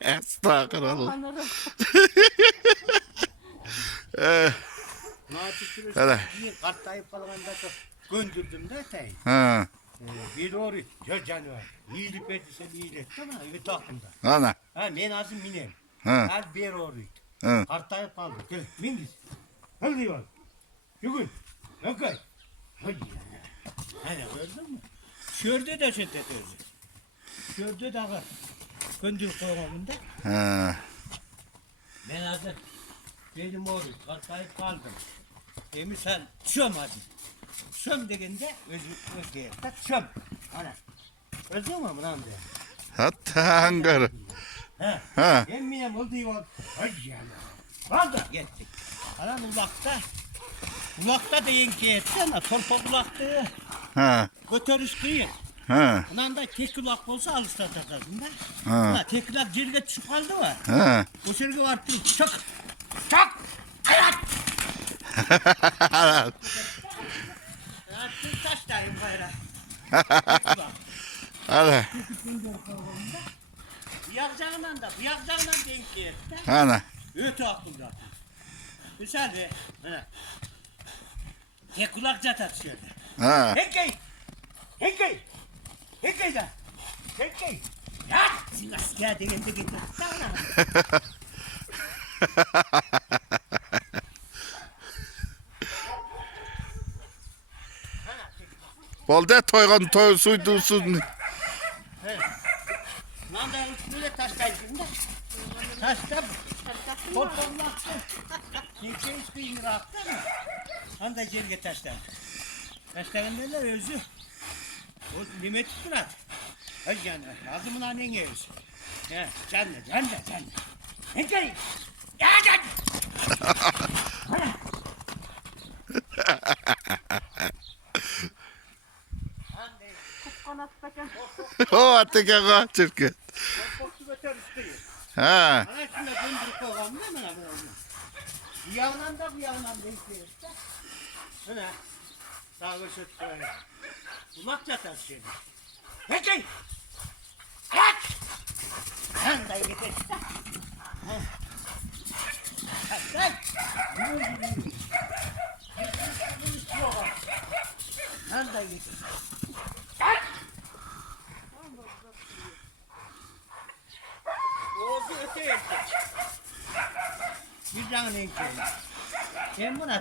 Estağfurullah. Anladım. Hele. Kartlayıp kalganda da göndürdüm de tay. Ha, Bir doğru ya canavar. İyilik verdiyse iyilik etti ama evet aklımda. ana. Ha men azım minem. Ha. Her bir doğruydu. Ha. Kartlayıp kaldı. Gel mingiz. Hadi diyor. Yugul. Yakay. Hadi ya. Hani gördün mü? Şördü de şiddet öldü. Şördü de ağır. Göndür koymamında. Ha. Ben azı dedim oğlum kartlayıp kaldım. Sen çöm hadi. Çöm degende özgür çöm. Ana. Özgür mü lan be? Hatta hangarı. He. Ha. Emminem oldu yuva. Ay yana. Kaldı gittik. Anam ulakta. Ulakta deyin ki etti ama torpa ulaktı. Ha. Götürüş kıyın. Ha. Ulan da tek ulak olsa alıştıracağız da. Ha. Ha. Tek ulak cirge düşük kaldı mı? Ha. O sürgü var. Çak. Çak. Hayat. Attım taştayım bayrağı. Hadi. Bıyakcağından da denk geldi. Ana. Öte aklımda. Müsaade. Tek kulak catat şöyle. Ha. Hekkey! Hekkey! Hekkey de! Hekkey! Ya! Sinas geldi gitti. Sana. Bolda toygan toy suydusun. Lan da böyle taştayım da. Taşta toplamlaktı. Hekkey kıyın rahattı mı? Anda cerge taşlar. Taşların neler özü? O limet tuturat. Ay canım, ağzımın annen öz. Ya, canlı. Hekkey! Ya can! Kupkanattaki. O attık aga çirkin. Korktu beter üstüyüm. Ha. Ana şuna döndürüp koyalım değil mi lan bunu? Bir yandan da bir yandan bekliyoruz da. Ana. Sağ köşe koyalım. Kulak çatar şimdi. Peki. Ayak. Sen de git işte. Sen. Sen de git. Oğuz'u öte yaptı. Bir canın en kötü. Ben buna